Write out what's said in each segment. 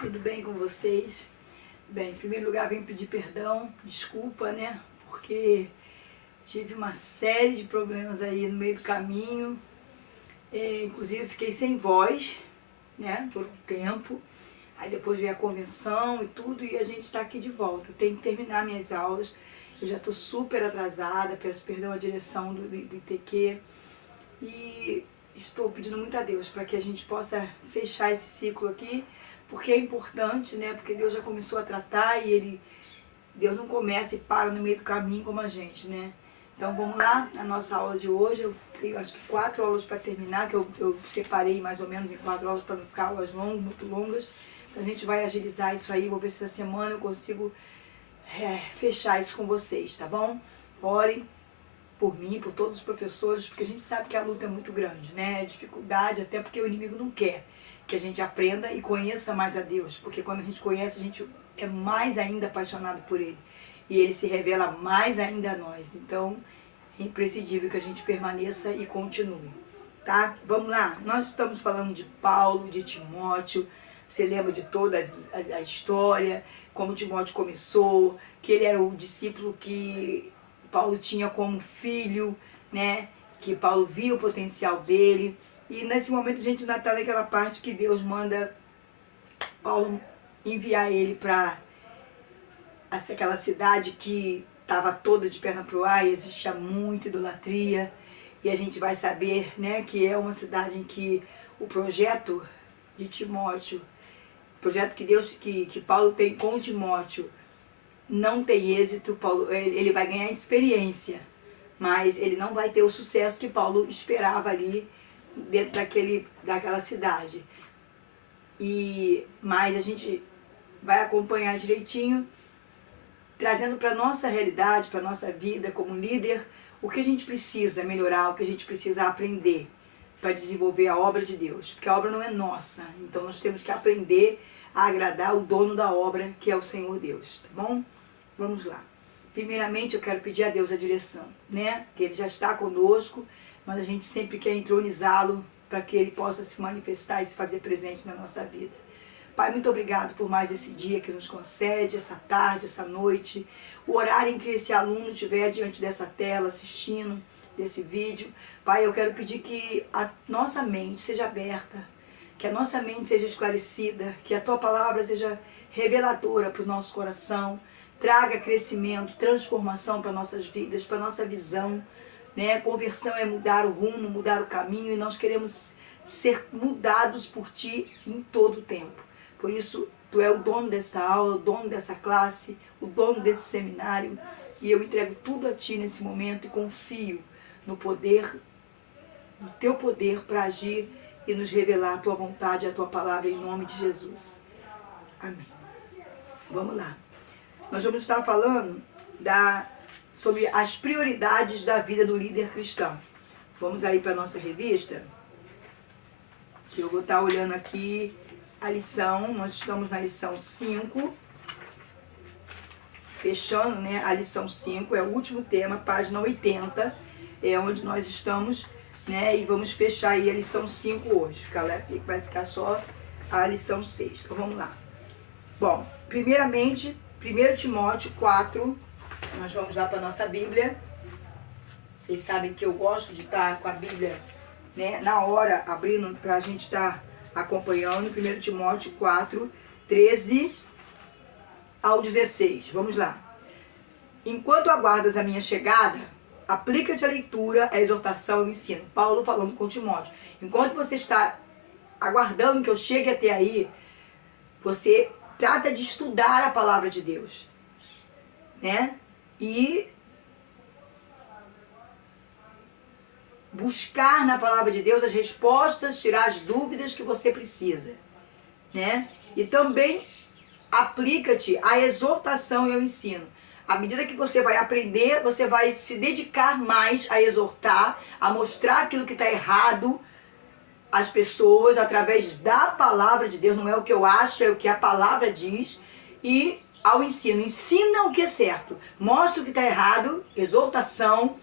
Tudo bem com vocês? Bem, em primeiro lugar, venho pedir perdão, desculpa, né? Porque tive uma série de problemas aí no meio do caminho. Inclusive, fiquei sem voz, né? Por um tempo. Aí depois veio a convenção e tudo, e a gente está aqui de volta. Eu tenho que terminar minhas aulas. Eu já estou super atrasada, peço perdão à direção do ITQ. E estou pedindo muito a Deus para que a gente possa fechar esse ciclo aqui, porque é importante, né? Porque Deus já começou a tratar e Deus não começa e para no meio do caminho como a gente, né? Então vamos lá, na nossa aula de hoje. Eu tenho acho que 4 aulas para terminar, que eu separei mais ou menos em 4 aulas para não ficar aulas longas, muito longas. Então a gente vai agilizar isso aí, vou ver se essa semana eu consigo fechar isso com vocês, tá bom? Orem por mim, por todos os professores, porque a gente sabe que a luta é muito grande, né? É dificuldade, até porque o inimigo não quer que a gente aprenda e conheça mais a Deus, porque quando a gente conhece, a gente é mais ainda apaixonado por Ele. E Ele se revela mais ainda a nós. Então, é imprescindível que a gente permaneça e continue, tá? Vamos lá, nós estamos falando de Paulo, de Timóteo. Você lembra de toda a história, como Timóteo começou, que ele era o discípulo que Paulo tinha como filho, né? Que Paulo via o potencial dele. E nesse momento a gente ainda está naquela parte que Deus manda Paulo enviar ele para aquela cidade que estava toda de perna pro ar e existia muita idolatria. E a gente vai saber, né, que é uma cidade em que o projeto de Timóteo, o projeto que Paulo tem com Timóteo, não tem êxito. Paulo, ele vai ganhar experiência, mas ele não vai ter o sucesso que Paulo esperava ali dentro daquela cidade. Mas a gente vai acompanhar direitinho, trazendo para a nossa realidade, para a nossa vida como líder, o que a gente precisa melhorar, o que a gente precisa aprender para desenvolver a obra de Deus. Porque a obra não é nossa, então nós temos que aprender a agradar o dono da obra, que é o Senhor Deus, tá bom? Vamos lá. Primeiramente eu quero pedir a Deus a direção, né? Que Ele já está conosco, mas a gente sempre quer entronizá-lo para que Ele possa se manifestar e se fazer presente na nossa vida. Pai, muito obrigado por mais esse dia que nos concede, essa tarde, essa noite, o horário em que esse aluno estiver diante dessa tela, assistindo desse vídeo. Pai, eu quero pedir que a nossa mente seja aberta, que a nossa mente seja esclarecida, que a Tua palavra seja reveladora para o nosso coração, traga crescimento, transformação para nossas vidas, para nossa visão, né? Conversão é mudar o rumo, mudar o caminho, e nós queremos ser mudados por Ti em todo o tempo. Por isso, Tu é o dono dessa aula, o dono dessa classe, o dono desse seminário, e eu entrego tudo a Ti nesse momento e confio no poder, no Teu poder para agir e nos revelar a Tua vontade, a Tua palavra, em nome de Jesus. Amém. Vamos lá. Nós vamos estar falando sobre as prioridades da vida do líder cristão. Vamos aí para a nossa revista, que eu vou estar olhando aqui a lição. Nós estamos na lição 5, fechando, né, a lição 5, é o último tema, página 80, é onde nós estamos, né, e vamos fechar aí a lição 5 hoje. Vai ficar só a lição 6. Então vamos lá. Bom, primeiramente, 1 Timóteo 4, nós vamos lá para a nossa Bíblia. Vocês sabem que eu gosto de estar com a Bíblia, né, na hora, abrindo para a gente estar acompanhando. 1 Timóteo 4, 13 ao 16. Vamos lá. Enquanto aguardas a minha chegada, aplica-te a leitura, a exortação e o ensino. Paulo falando com Timóteo. Enquanto você está aguardando que eu chegue até aí, você trata de estudar a palavra de Deus, né? E buscar na palavra de Deus as respostas, tirar as dúvidas que você precisa, né? E também aplica-te à exortação e ao ensino. À medida que você vai aprender, você vai se dedicar mais a exortar, a mostrar aquilo que está errado às pessoas através da palavra de Deus. Não é o que eu acho, é o que a palavra diz. E ao ensino. Ensina o que é certo. Mostra o que está errado, exortação,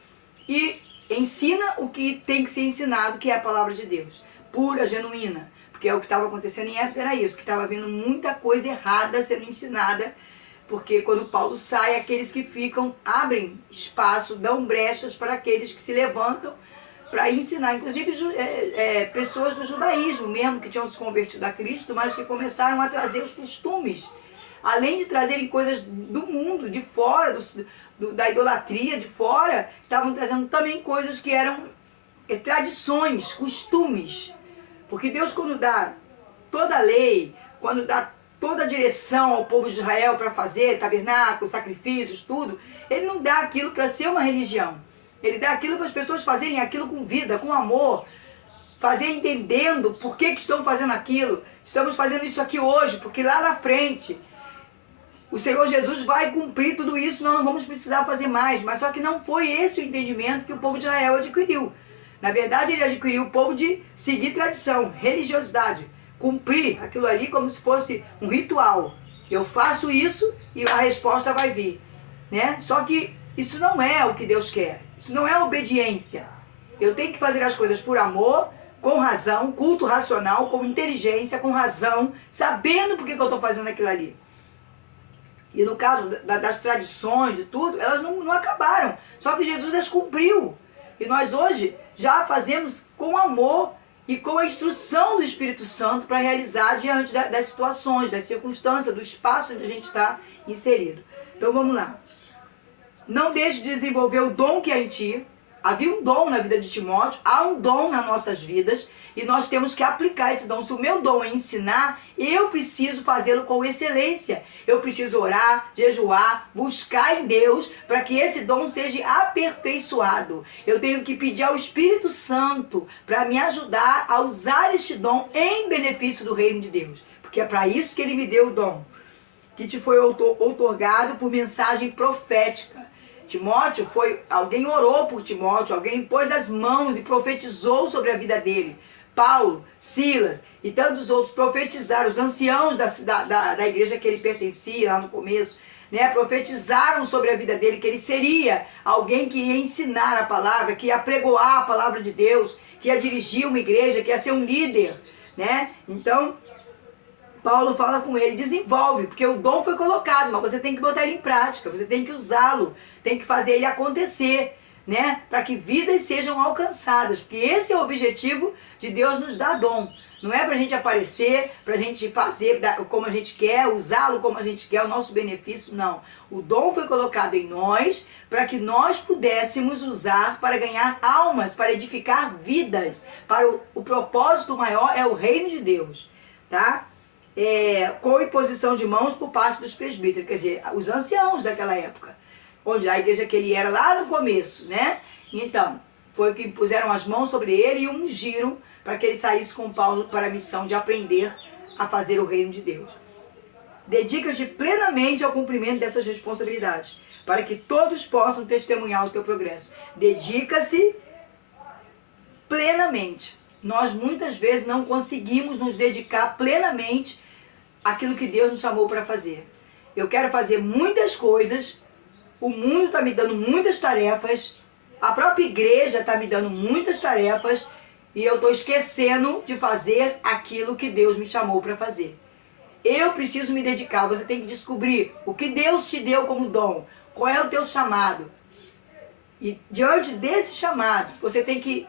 e ensina o que tem que ser ensinado, que é a palavra de Deus. Pura, genuína. porque é o que estava acontecendo em Éfeso, era isso, que estava havendo muita coisa errada sendo ensinada, porque quando Paulo sai, aqueles que ficam abrem espaço, dão brechas para aqueles que se levantam para ensinar, inclusive pessoas do judaísmo mesmo, que tinham se convertido a Cristo, mas que começaram a trazer os costumes, além de trazerem coisas do mundo, de fora, da idolatria, de fora, estavam trazendo também coisas que eram tradições, costumes. Porque Deus, quando dá toda a lei, quando dá toda a direção ao povo de Israel para fazer tabernáculos, sacrifícios, tudo, Ele não dá aquilo para ser uma religião. Ele dá aquilo para as pessoas fazerem aquilo com vida, com amor, fazer entendendo por que estão fazendo aquilo. Estamos fazendo isso aqui hoje, porque lá na frente o Senhor Jesus vai cumprir tudo isso, nós não vamos precisar fazer mais. Mas só que não foi esse o entendimento que o povo de Israel adquiriu. Na verdade, ele adquiriu o povo de seguir tradição, religiosidade, cumprir aquilo ali como se fosse um ritual. Eu faço isso e a resposta vai vir, né? Só que isso não é o que Deus quer. Isso não é obediência. Eu tenho que fazer as coisas por amor, com razão, culto racional, com inteligência, com razão, sabendo por que eu estou fazendo aquilo ali. E no caso das tradições, de tudo, elas não acabaram. Só que Jesus as cumpriu. E nós hoje já fazemos com amor e com a instrução do Espírito Santo para realizar diante das situações, das circunstâncias, do espaço onde a gente está inserido. Então vamos lá. Não deixe de desenvolver o dom que há em ti. Havia um dom na vida de Timóteo, há um dom nas nossas vidas e nós temos que aplicar esse dom. Se o meu dom é ensinar, eu preciso fazê-lo com excelência. Eu preciso orar, jejuar, buscar em Deus para que esse dom seja aperfeiçoado. Eu tenho que pedir ao Espírito Santo para me ajudar a usar este dom em benefício do reino de Deus. Porque é para isso que Ele me deu o dom, que te foi outorgado por mensagem profética. Timóteo alguém orou por Timóteo, alguém pôs as mãos e profetizou sobre a vida dele. Paulo, Silas e tantos outros profetizaram, os anciãos da igreja que ele pertencia lá no começo, né, profetizaram sobre a vida dele, que ele seria alguém que ia ensinar a palavra, que ia pregoar a palavra de Deus, que ia dirigir uma igreja, que ia ser um líder, né? Então, Paulo fala com ele, desenvolve, porque o dom foi colocado, mas você tem que botar ele em prática, você tem que usá-lo, tem que fazer ele acontecer, né? Para que vidas sejam alcançadas, porque esse é o objetivo de Deus nos dar dom. Não é para a gente aparecer, para a gente fazer como a gente quer, usá-lo como a gente quer, o nosso benefício, não. O dom foi colocado em nós para que nós pudéssemos usar para ganhar almas, para edificar vidas, para o propósito maior é o reino de Deus, tá? Com imposição de mãos por parte dos presbíteros, quer dizer, os anciãos daquela época, onde a igreja que ele era lá no começo, né? Então, foi que puseram as mãos sobre ele e o ungiram para que ele saísse com Paulo para a missão de aprender a fazer o reino de Deus. Dedica-te plenamente ao cumprimento dessas responsabilidades, para que todos possam testemunhar o teu progresso. Dedica-se plenamente. Nós muitas vezes não conseguimos nos dedicar plenamente àquilo que Deus nos chamou para fazer. Eu quero fazer muitas coisas, o mundo está me dando muitas tarefas, a própria igreja está me dando muitas tarefas e eu estou esquecendo de fazer aquilo que Deus me chamou para fazer. Eu preciso me dedicar, você tem que descobrir o que Deus te deu como dom, qual é o teu chamado. E diante desse chamado, você tem que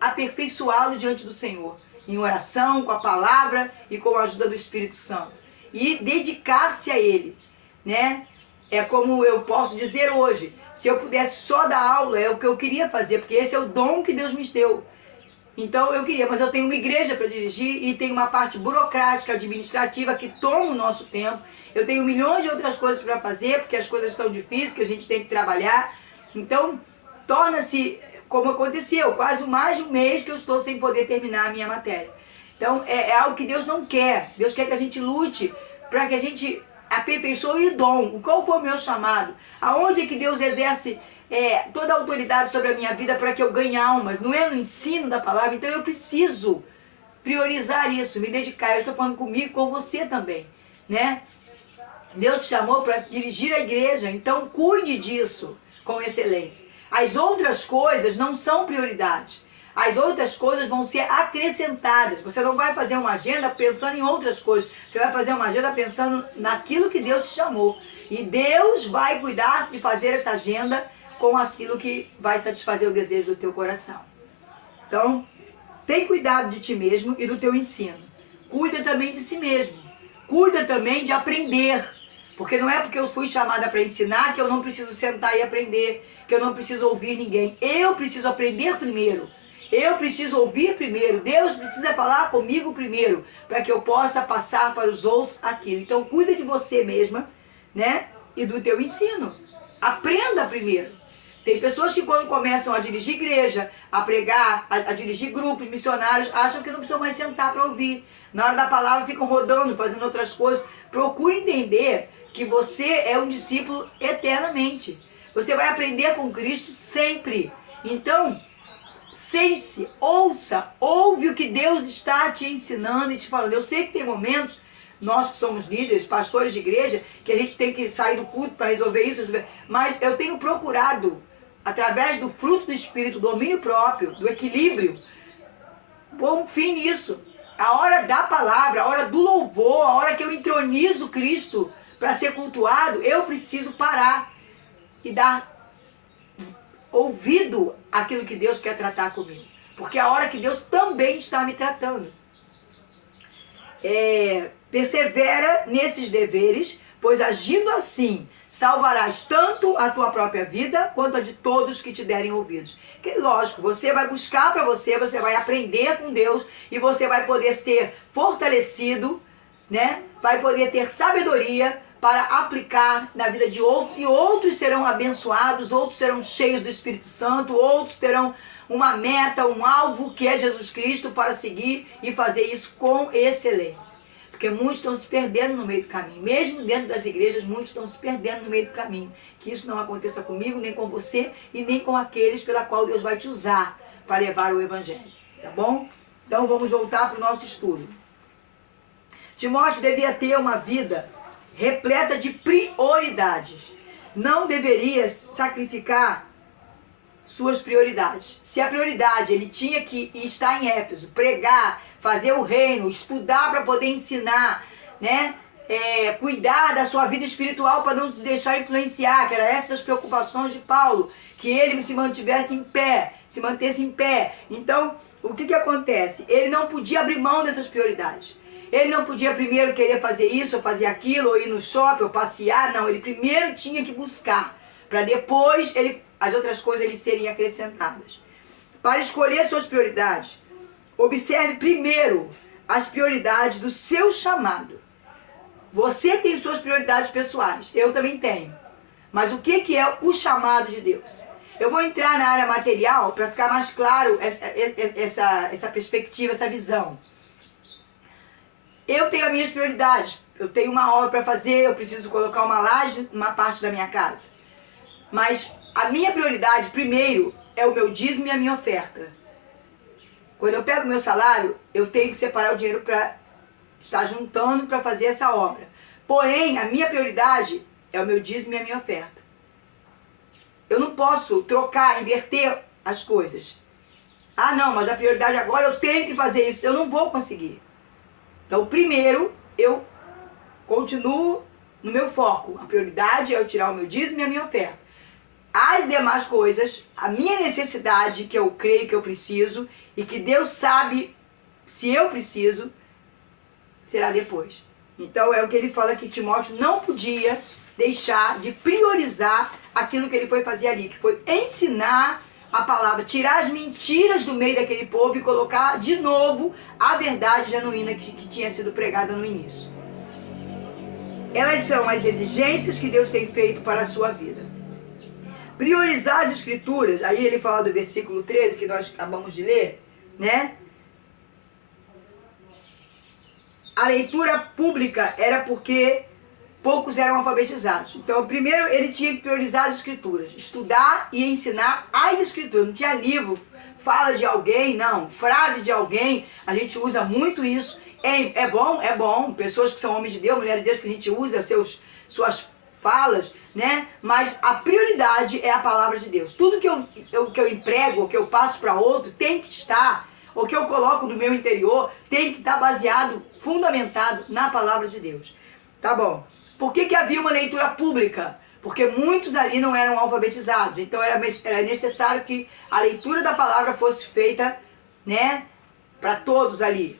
aperfeiçoá-lo diante do Senhor, em oração, com a palavra e com a ajuda do Espírito Santo. E dedicar-se a Ele, né? É como eu posso dizer hoje, se eu pudesse só dar aula, é o que eu queria fazer, porque esse é o dom que Deus me deu. Então eu queria, mas eu tenho uma igreja para dirigir e tem uma parte burocrática, administrativa que toma o nosso tempo. Eu tenho milhões de outras coisas para fazer, porque as coisas estão difíceis, porque a gente tem que trabalhar. Então, torna-se, como aconteceu, quase mais de um mês que eu estou sem poder terminar a minha matéria. Então, é algo que Deus não quer. Deus quer que a gente lute para que a gente aperfeiçoe o dom. Qual foi o meu chamado? Aonde é que Deus exerce toda a autoridade sobre a minha vida para que eu ganhe almas? Não é no ensino da palavra? Então eu preciso priorizar isso, me dedicar. Eu estou falando comigo, com você também, né? Deus te chamou para dirigir a igreja, então cuide disso com excelência. As outras coisas não são prioridade. as outras coisas vão ser acrescentadas. Você não vai fazer uma agenda pensando em outras coisas. Você vai fazer uma agenda pensando naquilo que Deus te chamou. E Deus vai cuidar de fazer essa agenda com aquilo que vai satisfazer o desejo do teu coração. Então, tem cuidado de ti mesmo e do teu ensino. Cuida também de si mesmo. Cuida também de aprender. Porque não é porque eu fui chamada para ensinar que eu não preciso sentar e aprender, que eu não preciso ouvir ninguém. Eu preciso aprender primeiro. Eu preciso ouvir primeiro. Deus precisa falar comigo primeiro, para que eu possa passar para os outros aquilo. Então, cuida de você mesma, né? E do teu ensino. Aprenda primeiro. Tem pessoas que quando começam a dirigir igreja, a pregar, a dirigir grupos missionários, acham que não precisam mais sentar para ouvir. Na hora da palavra ficam rodando, fazendo outras coisas. Procure entender que você é um discípulo eternamente. Você vai aprender com Cristo sempre. Então, sente-se, ouça, ouve o que Deus está te ensinando e te falando. Eu sei que tem momentos, nós que somos líderes, pastores de igreja, que a gente tem que sair do culto para resolver isso, mas eu tenho procurado, através do fruto do Espírito, do domínio próprio, do equilíbrio, pôr um fim nisso. A hora da palavra, a hora do louvor, a hora que eu entronizo Cristo para ser cultuado, eu preciso parar e dar ouvido àquilo que Deus quer tratar comigo. Porque é a hora que Deus também está me tratando. Persevera nesses deveres, pois agindo assim, salvarás tanto a tua própria vida, quanto a de todos que te derem ouvidos. Que, lógico, você vai buscar para você, você vai aprender com Deus, e você vai poder ser fortalecido, né? Vai poder ter sabedoria para aplicar na vida de outros, e outros serão abençoados, outros serão cheios do Espírito Santo, outros terão uma meta, um alvo que é Jesus Cristo para seguir e fazer isso com excelência. Porque muitos estão se perdendo no meio do caminho. Mesmo dentro das igrejas, muitos estão se perdendo no meio do caminho. Que isso não aconteça comigo, nem com você e nem com aqueles pela qual Deus vai te usar para levar o Evangelho. Tá bom? Então vamos voltar para o nosso estudo. Timóteo devia ter uma vida repleta de prioridades. Não deveria sacrificar suas prioridades. Se a prioridade ele tinha que estar em Éfeso, pregar, fazer o reino, estudar para poder ensinar, né? Cuidar da sua vida espiritual para não se deixar influenciar, que eram essas preocupações de Paulo, que ele se mantivesse em pé, se mantesse em pé. Então, o que acontece? Ele não podia abrir mão dessas prioridades. Ele não podia primeiro querer fazer isso, ou fazer aquilo, ou ir no shopping, ou passear. Não, ele primeiro tinha que buscar, para depois as outras coisas lhe serem acrescentadas. Para escolher suas prioridades, observe primeiro as prioridades do seu chamado. Você tem suas prioridades pessoais, eu também tenho. Mas o que é o chamado de Deus? Eu vou entrar na área material para ficar mais claro essa perspectiva, essa visão. Eu tenho as minhas prioridades. Eu tenho uma obra para fazer, eu preciso colocar uma laje numa parte da minha casa. Mas a minha prioridade, primeiro, é o meu dízimo e a minha oferta. Quando eu pego o meu salário, eu tenho que separar o dinheiro para estar juntando para fazer essa obra. Porém, a minha prioridade é o meu dízimo e a minha oferta. Eu não posso trocar, inverter as coisas. Ah, não, mas a prioridade agora eu tenho que fazer isso. Eu não vou conseguir. Então, primeiro, eu continuo no meu foco. A prioridade é eu tirar o meu dízimo e a minha oferta. As demais coisas, a minha necessidade, que eu creio que eu preciso, e que Deus sabe se eu preciso, será depois. Então, é o que ele fala que Timóteo não podia deixar de priorizar aquilo que ele foi fazer ali, que foi ensinar a palavra, tirar as mentiras do meio daquele povo e colocar de novo a verdade genuína que tinha sido pregada no início. Elas são as exigências que Deus tem feito para a sua vida. Priorizar as escrituras, aí ele fala do versículo 13, que nós acabamos de ler, né? A leitura pública era porque poucos eram alfabetizados. Então, primeiro ele tinha que priorizar as escrituras, estudar e ensinar as escrituras. Não tinha livro, fala de alguém, não, frase de alguém, a gente usa muito isso. É bom, pessoas que são homens de Deus, mulheres de Deus, que a gente usa suas falas, né? Mas a prioridade é a palavra de Deus. Tudo que eu emprego, ou que eu passo para outro, tem que estar, ou que eu coloco no meu interior, tem que estar baseado, fundamentado na palavra de Deus. Tá bom. Por que havia uma leitura pública? Porque muitos ali não eram alfabetizados. Então era necessário que a leitura da palavra fosse feita, né, para todos ali.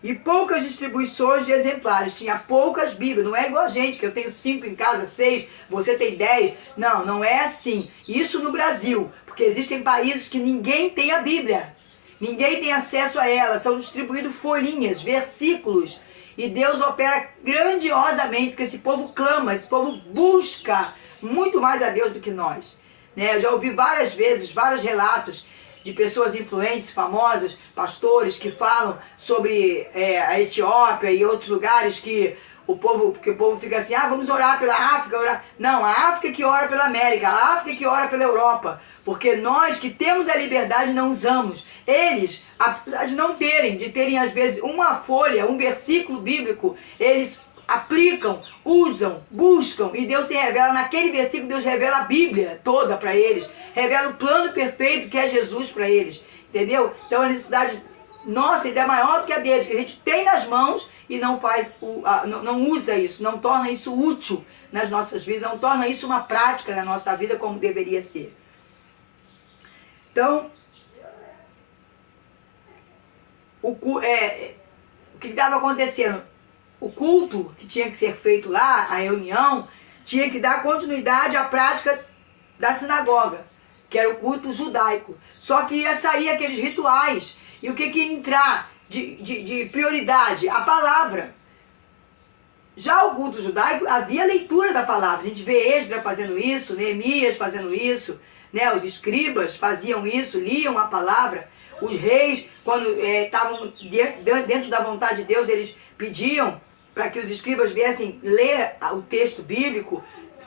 E poucas distribuições de exemplares. Tinha poucas Bíblias. Não é igual a gente, que eu tenho 5 em casa, 6, você tem 10. Não, não é assim. Isso no Brasil. Porque existem países que ninguém tem a Bíblia. Ninguém tem acesso a ela. São distribuídos folhinhas, versículos. E Deus opera grandiosamente, porque esse povo clama, esse povo busca muito mais a Deus do que nós. Né? Eu já ouvi várias vezes, vários relatos de pessoas influentes, famosas, pastores, que falam sobre a Etiópia e outros lugares que o povo fica assim, vamos orar pela África. Orar. Não, a África que ora pela América, a África que ora pela Europa. Porque nós que temos a liberdade não usamos. Eles, apesar de terem às vezes uma folha, um versículo bíblico, eles aplicam, usam, buscam, e Deus se revela naquele versículo. Deus revela a Bíblia toda para eles, revela o plano perfeito que é Jesus para eles, entendeu? Então a necessidade nossa ainda é maior do que a deles, que a gente tem nas mãos e não faz, não usa isso, não torna isso útil nas nossas vidas, não torna isso uma prática na nossa vida como deveria ser. Então, o que estava acontecendo? O culto que tinha que ser feito lá, a reunião, tinha que dar continuidade à prática da sinagoga, que era o culto judaico. Só que ia sair aqueles rituais. E o que ia entrar de prioridade? A palavra. Já o culto judaico, havia leitura da palavra. A gente vê Esdras fazendo isso, Neemias fazendo isso, né? Os escribas faziam isso, liam a palavra. Os reis, quando estavam dentro da vontade de Deus, eles pediam para que os escribas viessem ler o texto bíblico.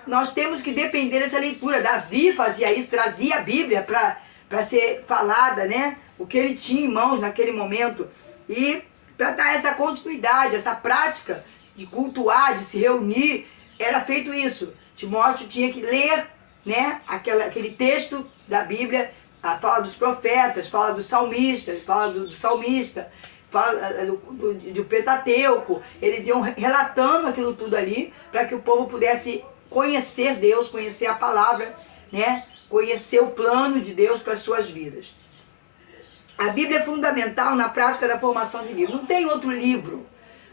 Nós temos que depender dessa leitura. Davi fazia isso, trazia a Bíblia para ser falada, né? O que ele tinha em mãos naquele momento. E para dar essa continuidade, essa prática de cultuar, de se reunir, era feito isso. Timóteo tinha que ler, né, aquele texto da Bíblia, fala dos profetas, fala dos salmistas, fala do salmista, fala do Pentateuco. Eles iam relatando aquilo tudo ali para que o povo pudesse conhecer Deus, conhecer a palavra, né, conhecer o plano de Deus para as suas vidas. A Bíblia é fundamental na prática da formação de livros. Não tem outro livro.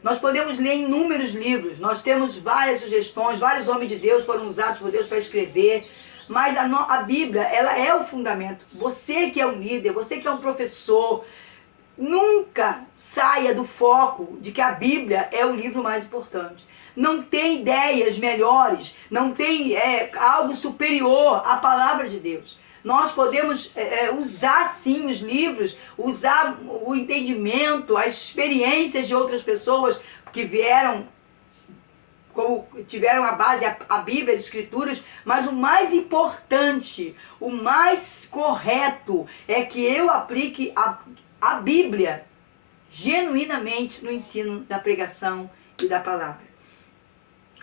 Nós podemos ler inúmeros livros, nós temos várias sugestões, vários homens de Deus foram usados por Deus para escrever, mas a Bíblia, ela é o fundamento. Você que é um líder, você que é um professor, nunca saia do foco de que a Bíblia é o livro mais importante. Não tem ideias melhores, não tem algo superior à palavra de Deus. Nós podemos usar sim os livros, usar o entendimento, as experiências de outras pessoas que vieram, como tiveram a base, a Bíblia, as Escrituras, mas o mais importante, o mais correto é que eu aplique a Bíblia genuinamente no ensino da pregação e da palavra.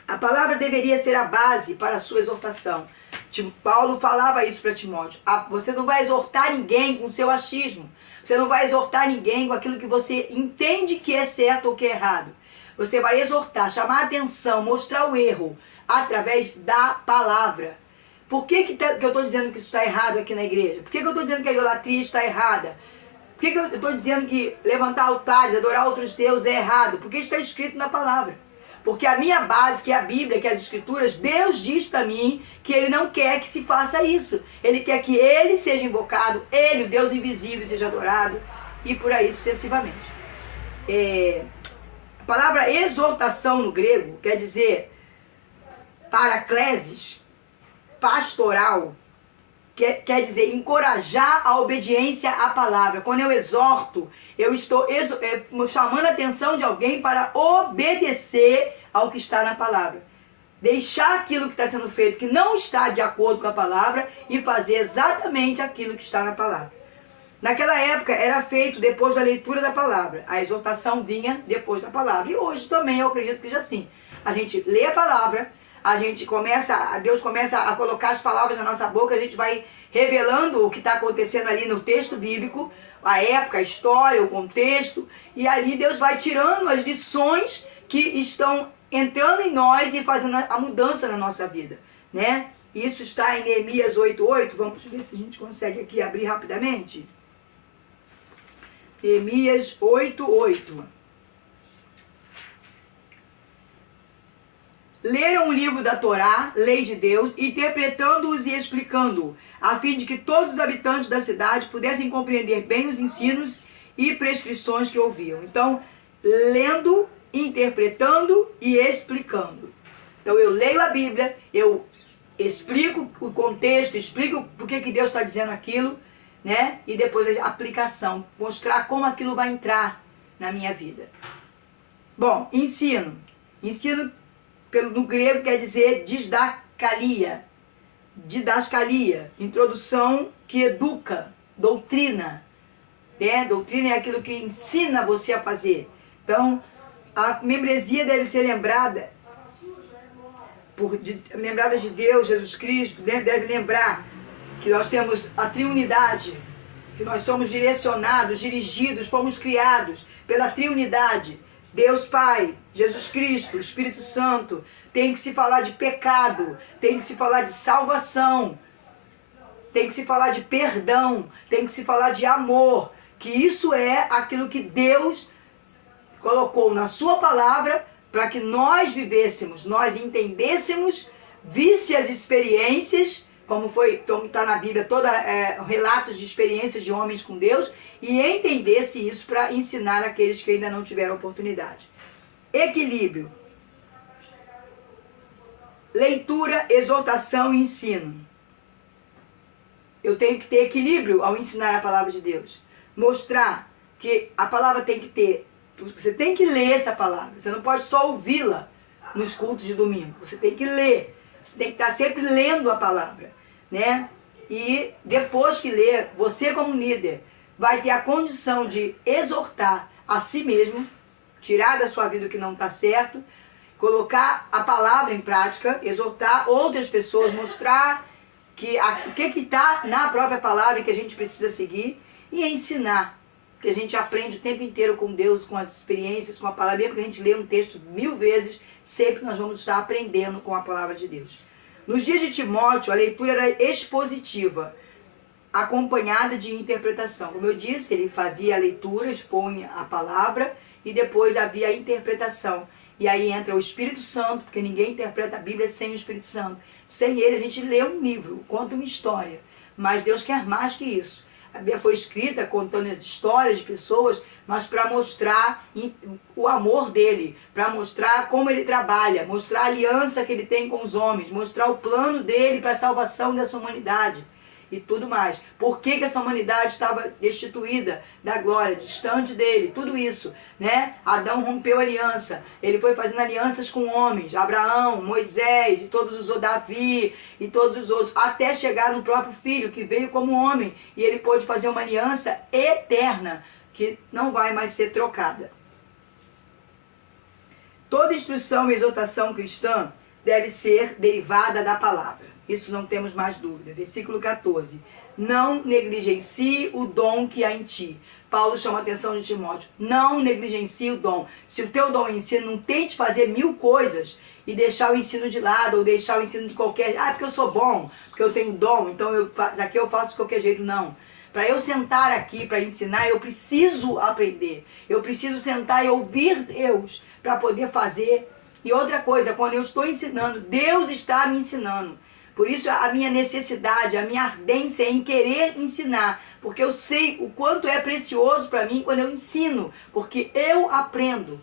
A palavra deveria ser a base para a sua exortação. Paulo falava isso para Timóteo. Você não vai exortar ninguém com o seu achismo. Você não vai exortar ninguém com aquilo que você entende que é certo ou que é errado. Você vai exortar, chamar a atenção, mostrar o erro através da palavra. Por que eu estou dizendo que isso está errado aqui na igreja? Por que eu estou dizendo que a idolatria está errada? Por que eu estou dizendo que levantar altares, adorar outros deuses é errado? Porque está escrito na palavra. Porque a minha base, que é a Bíblia, que é as Escrituras, Deus diz para mim que Ele não quer que se faça isso. Ele quer que Ele seja invocado, Ele, o Deus invisível, seja adorado, e por aí sucessivamente. A palavra exortação no grego quer dizer paraclesis, pastoral, quer dizer encorajar a obediência à palavra. Quando eu exorto, eu estou chamando a atenção de alguém para obedecer ao que está na palavra. Deixar aquilo que está sendo feito, que não está de acordo com a palavra, e fazer exatamente aquilo que está na palavra. Naquela época era feito depois da leitura da palavra. A exortação vinha depois da palavra. E hoje também eu acredito que seja assim. A gente lê a palavra, Deus começa a colocar as palavras na nossa boca, a gente vai revelando o que está acontecendo ali no texto bíblico, a época, a história, o contexto, e ali Deus vai tirando as lições que estão entrando em nós e fazendo a mudança na nossa vida, né? Isso está em Neemias 8:8. Vamos ver se a gente consegue aqui abrir rapidamente. Neemias 8:8. Leram o livro da Torá, lei de Deus, interpretando-os e explicando-o, a fim de que todos os habitantes da cidade pudessem compreender bem os ensinos e prescrições que ouviam. Então, lendo, interpretando e explicando. Então, eu leio a Bíblia, eu explico o contexto, explico por que Deus está dizendo aquilo, né? E depois a aplicação, mostrar como aquilo vai entrar na minha vida. Bom, ensino. Ensino no grego quer dizer didascalia. Didascalia, introdução que educa, doutrina. Né? Doutrina é aquilo que ensina você a fazer. Então, a membresia deve ser lembrada de Deus, Jesus Cristo, né? Deve lembrar que nós temos a triunidade, que nós somos direcionados, dirigidos, fomos criados pela triunidade. Deus Pai, Jesus Cristo, Espírito Santo. Tem que se falar de pecado, tem que se falar de salvação, tem que se falar de perdão, tem que se falar de amor, que isso é aquilo que Deus colocou na sua palavra para que nós vivêssemos, nós entendêssemos, visse as experiências, como está na Bíblia, relatos de experiências de homens com Deus, e entendesse isso para ensinar aqueles que ainda não tiveram oportunidade. Equilíbrio. Leitura, exortação e ensino. Eu tenho que ter equilíbrio ao ensinar a palavra de Deus. Mostrar que a palavra tem que ter... Você tem que ler essa palavra. Você não pode só ouvi-la nos cultos de domingo. Você tem que ler. Você tem que estar sempre lendo a palavra, né? E depois que ler, você como líder vai ter a condição de exortar a si mesmo, tirar da sua vida o que não está certo, colocar a palavra em prática, exortar outras pessoas, mostrar o que está na própria palavra que a gente precisa seguir e ensinar, que a gente aprende o tempo inteiro com Deus, com as experiências, com a palavra, mesmo que a gente lê um texto 1000 vezes, sempre nós vamos estar aprendendo com a palavra de Deus. Nos dias de Timóteo, a leitura era expositiva, acompanhada de interpretação. Como eu disse, ele fazia a leitura, expunha a palavra e depois havia a interpretação. E aí entra o Espírito Santo, porque ninguém interpreta a Bíblia sem o Espírito Santo. Sem ele a gente lê um livro, conta uma história. Mas Deus quer mais que isso. A Bíblia foi escrita contando as histórias de pessoas, mas para mostrar o amor dele, para mostrar como ele trabalha, mostrar a aliança que ele tem com os homens, mostrar o plano dele para a salvação dessa humanidade e tudo mais. Por que essa humanidade estava destituída da glória, distante dele, tudo isso, né? Adão rompeu a aliança, ele foi fazendo alianças com homens, Abraão, Moisés e todos os outros, Davi e todos os outros, até chegar no próprio filho que veio como homem e ele pôde fazer uma aliança eterna que não vai mais ser trocada. Toda instrução e exortação cristã deve ser derivada da palavra. Isso não temos mais dúvida. Versículo 14. Não negligencie o dom que há em ti. Paulo chama a atenção de Timóteo. Não negligencie o dom. Se o teu dom é ensino, não tente fazer 1000 coisas e deixar o ensino de lado, ou deixar o ensino de qualquer... porque eu sou bom, porque eu tenho dom, então aqui eu faço de qualquer jeito. Não. Para eu sentar aqui, para ensinar, eu preciso aprender. Eu preciso sentar e ouvir Deus para poder fazer. E outra coisa, quando eu estou ensinando, Deus está me ensinando. Por isso a minha necessidade, a minha ardência em querer ensinar. Porque eu sei o quanto é precioso para mim quando eu ensino. Porque eu aprendo.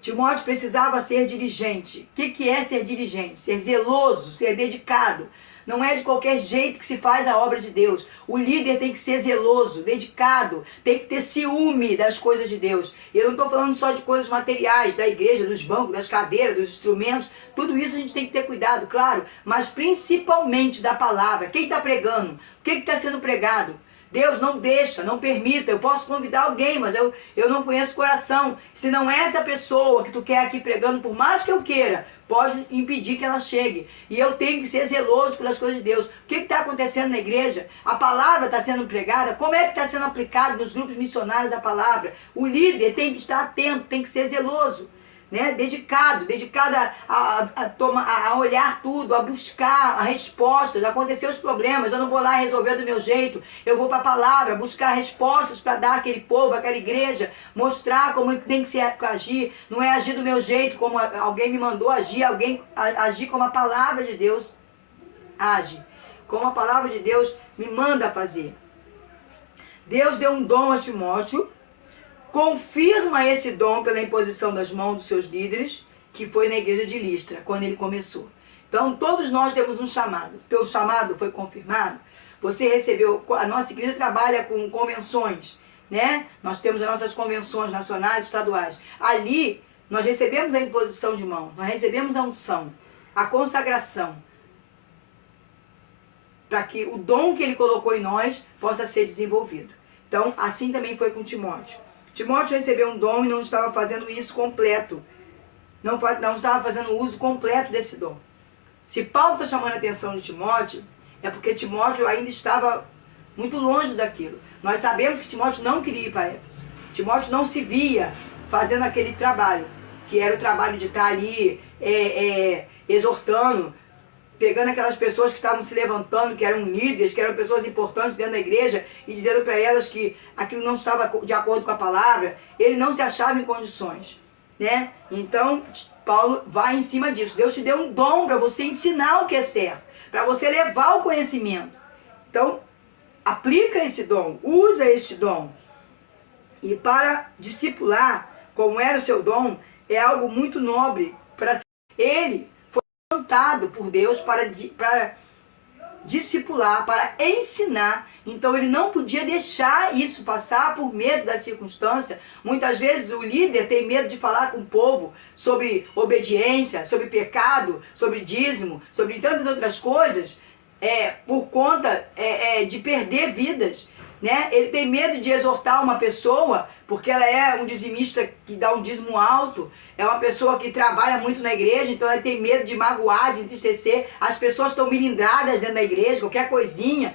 Timóteo precisava ser dirigente. O que é ser dirigente? Ser zeloso, ser dedicado. Não é de qualquer jeito que se faz a obra de Deus. O líder tem que ser zeloso, dedicado, tem que ter ciúme das coisas de Deus. E eu não estou falando só de coisas materiais, da igreja, dos bancos, das cadeiras, dos instrumentos. Tudo isso a gente tem que ter cuidado, claro. Mas principalmente da palavra. Quem está pregando? O que está sendo pregado? Deus não deixa, não permita. Eu posso convidar alguém, mas eu não conheço o coração. Se não é essa pessoa que tu quer aqui pregando, por mais que eu queira, pode impedir que ela chegue. E eu tenho que ser zeloso pelas coisas de Deus. O que está acontecendo na igreja? A palavra está sendo pregada? Como é que está sendo aplicado nos grupos missionários a palavra? O líder tem que estar atento, tem que ser zeloso, né? Dedicado a olhar tudo, a buscar respostas, acontecer os problemas. Eu não vou lá resolver do meu jeito, eu vou para a palavra, buscar respostas para dar àquele povo, àquela igreja, mostrar como tem que se agir. Não é agir do meu jeito, como alguém me mandou agir, agir como a palavra de Deus age, como a palavra de Deus me manda fazer. Deus deu um dom a Timóteo, confirma esse dom pela imposição das mãos dos seus líderes, que foi na igreja de Listra, quando ele começou. Então, todos nós temos um chamado. Teu chamado foi confirmado. Você recebeu... A nossa igreja trabalha com convenções, né? Nós temos as nossas convenções nacionais, estaduais. Ali, nós recebemos a imposição de mão, nós recebemos a unção, a consagração, para que o dom que ele colocou em nós possa ser desenvolvido. Então, assim também foi com Timóteo. Timóteo recebeu um dom e não estava fazendo isso completo. Não estava fazendo o uso completo desse dom. Se Paulo está chamando a atenção de Timóteo, é porque Timóteo ainda estava muito longe daquilo. Nós sabemos que Timóteo não queria ir para Éfeso. Timóteo não se via fazendo aquele trabalho, que era o trabalho de estar ali exortando, pegando aquelas pessoas que estavam se levantando, que eram líderes, que eram pessoas importantes dentro da igreja, e dizendo para elas que aquilo não estava de acordo com a palavra. Ele não se achava em condições, né? Então, Paulo vai em cima disso. Deus te deu um dom para você ensinar o que é certo, para você levar o conhecimento. Então, aplica esse dom, usa este dom. E para discipular, como era o seu dom, é algo muito nobre. Ele plantado por Deus para discipular, para ensinar. Então ele não podia deixar isso passar por medo da circunstância. Muitas vezes o líder tem medo de falar com o povo sobre obediência, sobre pecado, sobre dízimo, sobre tantas outras coisas, por conta de perder vidas, né? Ele tem medo de exortar uma pessoa porque ela é um dizimista que dá um dízimo alto, é uma pessoa que trabalha muito na igreja, então ele tem medo de magoar, de entristecer. As pessoas estão melindradas dentro da igreja, qualquer coisinha,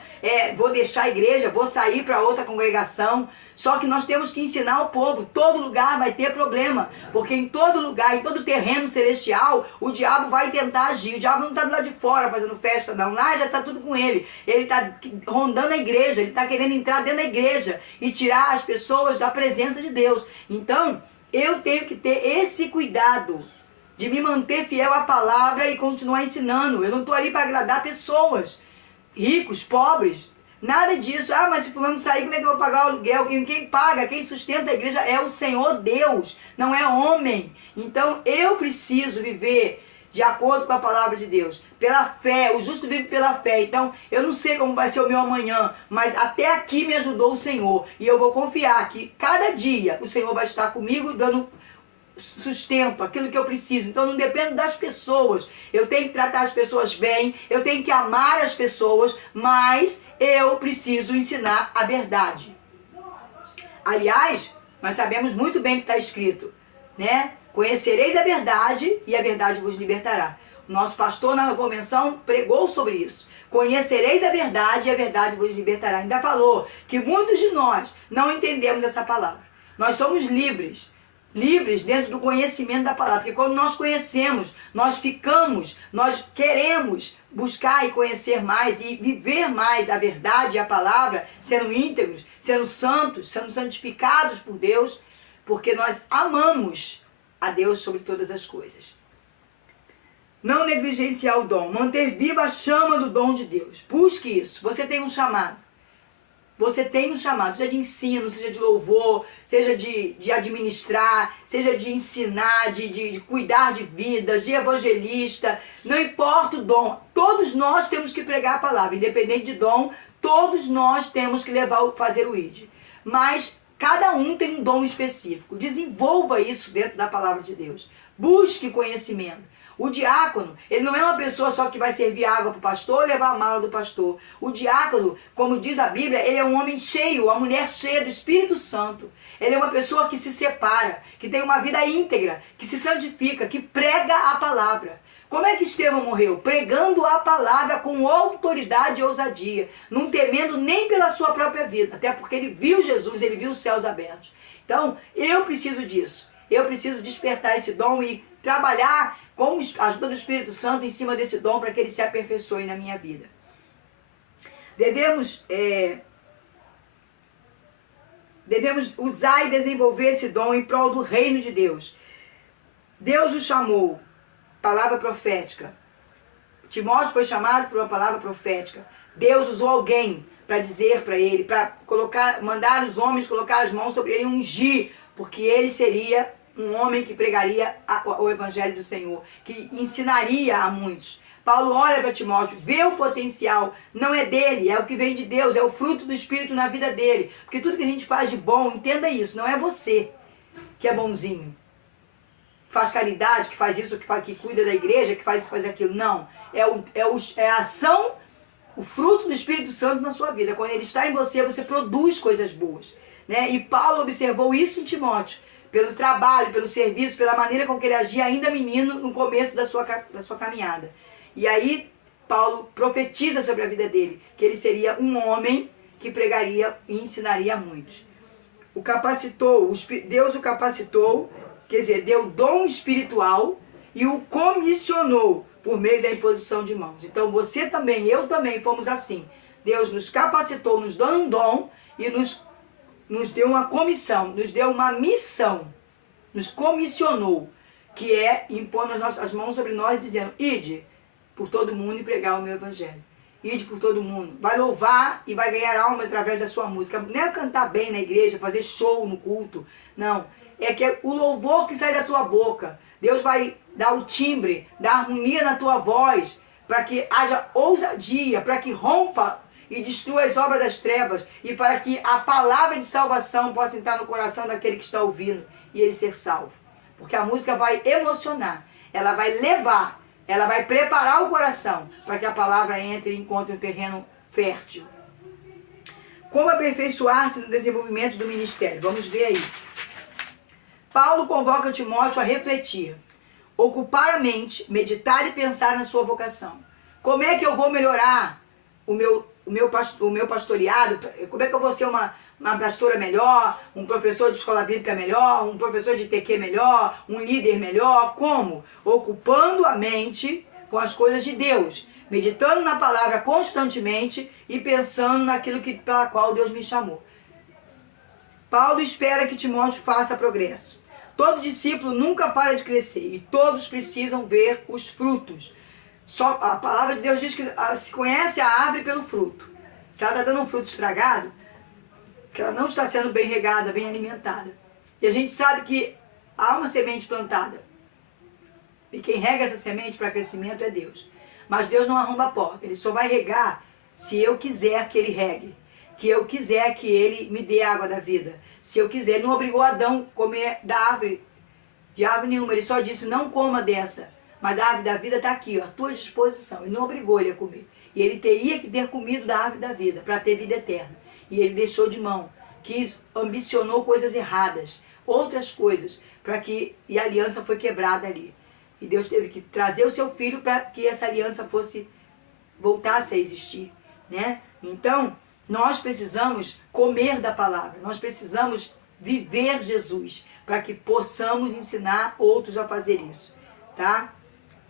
vou deixar a igreja, vou sair para outra congregação. Só que nós temos que ensinar o povo, todo lugar vai ter problema, porque em todo lugar, em todo terreno celestial, o diabo vai tentar agir. O diabo não está do lado de fora fazendo festa, não. Lá já está tudo com ele. Ele está rondando a igreja, ele está querendo entrar dentro da igreja e tirar as pessoas da presença de Deus. Então, eu tenho que ter esse cuidado de me manter fiel à palavra e continuar ensinando. Eu não estou ali para agradar pessoas, ricos, pobres, nada disso. Ah, mas se fulano sair, como é que eu vou pagar o aluguel? Quem paga, quem sustenta a igreja é o Senhor Deus, não é homem. Então eu preciso viver de acordo com a palavra de Deus, pela fé. O justo vive pela fé. Então eu não sei como vai ser o meu amanhã, mas até aqui me ajudou o Senhor. E eu vou confiar que cada dia o Senhor vai estar comigo dando sustento, aquilo que eu preciso. Então não dependo das pessoas. Eu tenho que tratar as pessoas bem, eu tenho que amar as pessoas, mas eu preciso ensinar a verdade. Aliás, nós sabemos muito bem que está escrito, né? Conhecereis a verdade e a verdade vos libertará. O nosso pastor na convenção pregou sobre isso. Conhecereis a verdade e a verdade vos libertará. Ainda falou que muitos de nós não entendemos essa palavra. Nós somos livres dentro do conhecimento da palavra. Porque quando nós conhecemos, nós queremos buscar e conhecer mais e viver mais a verdade e a palavra, sendo íntegros, sendo santos, sendo santificados por Deus, porque nós amamos a Deus sobre todas as coisas. Não negligenciar o dom, manter viva a chama do dom de Deus. Busque isso. Você tem um chamado. Você tem um chamado, seja de ensino, seja de louvor, seja de administrar, seja de ensinar, de cuidar de vidas, de evangelista. Não importa o dom, todos nós temos que pregar a palavra. Independente de dom, todos nós temos que fazer o ID. Mas cada um tem um dom específico. Desenvolva isso dentro da palavra de Deus. Busque conhecimento. O diácono, ele não é uma pessoa só que vai servir água para o pastor ou levar a mala do pastor. O diácono, como diz a Bíblia, ele é um homem cheio, uma mulher cheia do Espírito Santo. Ele é uma pessoa que se separa, que tem uma vida íntegra, que se santifica, que prega a palavra. Como é que Estevão morreu? Pregando a palavra com autoridade e ousadia, não temendo nem pela sua própria vida, até porque ele viu Jesus, ele viu os céus abertos. Então, eu preciso disso. Eu preciso despertar esse dom e trabalhar com a ajuda do Espírito Santo em cima desse dom para que ele se aperfeiçoe na minha vida. Devemos usar e desenvolver esse dom em prol do reino de Deus. Deus o chamou, palavra profética. Timóteo foi chamado por uma palavra profética. Deus usou alguém para dizer para ele, para mandar os homens colocar as mãos sobre ele e ungir, porque ele seria um homem que pregaria o evangelho do Senhor, que ensinaria a muitos. Paulo olha para Timóteo, vê o potencial, não é dele, é o que vem de Deus, é o fruto do Espírito na vida dele. Porque tudo que a gente faz de bom, entenda isso, não é você que é bonzinho, faz caridade, que faz isso, que cuida da igreja, que faz isso, faz aquilo. Não, é a ação, o fruto do Espírito Santo na sua vida. Quando ele está em você, você produz coisas boas, né? E Paulo observou isso em Timóteo, pelo trabalho, pelo serviço, pela maneira com que ele agia ainda menino no começo da sua caminhada. E aí Paulo profetiza sobre a vida dele, que ele seria um homem que pregaria e ensinaria a muitos. Deus o capacitou, quer dizer, deu dom espiritual e o comissionou por meio da imposição de mãos. Então você também, eu também fomos assim. Deus nos capacitou, nos deu um dom e nos deu uma comissão, nos deu uma missão, nos comissionou, que é impor as mãos sobre nós, dizendo, ide por todo mundo e pregar o meu evangelho. Ide por todo mundo. Vai louvar e vai ganhar alma através da sua música. Não é cantar bem na igreja, fazer show no culto. Não. É que é o louvor que sai da tua boca. Deus vai dar o timbre, dar harmonia na tua voz, para que haja ousadia, para que rompa e destrua as obras das trevas, e para que a palavra de salvação possa entrar no coração daquele que está ouvindo e ele ser salvo. Porque a música vai emocionar, ela vai levar, ela vai preparar o coração para que a palavra entre e encontre um terreno fértil. Como aperfeiçoar-se no desenvolvimento do ministério? Vamos ver aí. Paulo convoca Timóteo a refletir, ocupar a mente, meditar e pensar na sua vocação. Como é que eu vou melhorar o meu pastoreado? Como é que eu vou ser uma pastora melhor, um professor de escola bíblica melhor, um professor de TQ melhor, um líder melhor? Como? Ocupando a mente com as coisas de Deus, meditando na palavra constantemente e pensando naquilo pela qual Deus me chamou. Paulo espera que Timóteo faça progresso. Todo discípulo nunca para de crescer e todos precisam ver os frutos. A palavra de Deus diz que se conhece a árvore pelo fruto. Se ela está dando um fruto estragado, que ela não está sendo bem regada, bem alimentada. E a gente sabe que há uma semente plantada. E quem rega essa semente para crescimento é Deus. Mas Deus não arromba a porta. Ele só vai regar se eu quiser que ele regue. Que eu quiser que ele me dê a água da vida. Se eu quiser. Ele não obrigou Adão a comer de árvore nenhuma. Ele só disse, não coma dessa. Mas a árvore da vida está aqui, ó, à tua disposição. Ele não obrigou ele a comer. E ele teria que ter comido da árvore da vida para ter vida eterna. E ele deixou de mão. Ambicionou coisas erradas. Outras coisas. E a aliança foi quebrada ali. E Deus teve que trazer o seu filho para que essa aliança voltasse a existir. Né? Então, nós precisamos comer da palavra. Nós precisamos viver Jesus. Para que possamos ensinar outros a fazer isso. Tá?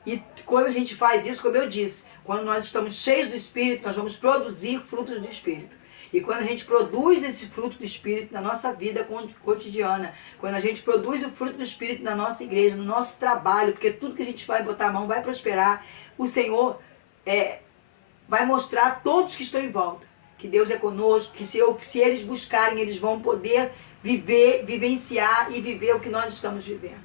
E quando a gente faz isso, como eu disse, quando nós estamos cheios do Espírito, nós vamos produzir frutos do Espírito. E quando a gente produz esse fruto do Espírito na nossa vida cotidiana, quando a gente produz o fruto do Espírito na nossa igreja, no nosso trabalho, porque tudo que a gente vai botar a mão vai prosperar, o Senhor vai mostrar a todos que estão em volta que Deus é conosco, que se eles buscarem, eles vão poder vivenciar e viver o que nós estamos vivendo.